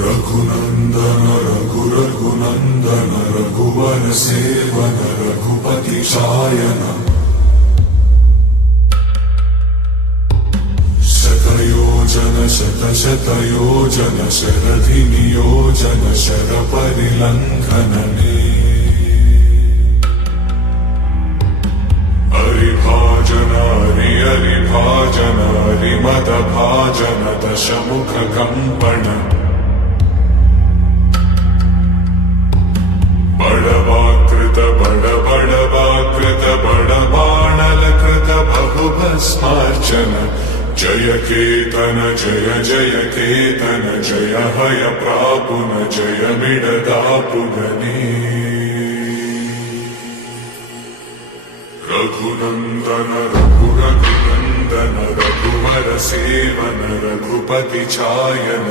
रघुनंदन रघुनंदन रघुवर seven Raghupati Shayan शतयोजन शतशतयोजन शरधि नियोजन sir परिलंघनने हरिभाजन हरिभाजन हरिमद भाजन दशमुख कंपन बड़वाकृत बड़वाकृत बड़बाणलकृत बहुभस्मार्चन जय केतन जय केतन जय हय प्रापुन जय मिडदापुगने रघुनंदन रघुनंदन रघुवर सेवन रघुपति चायन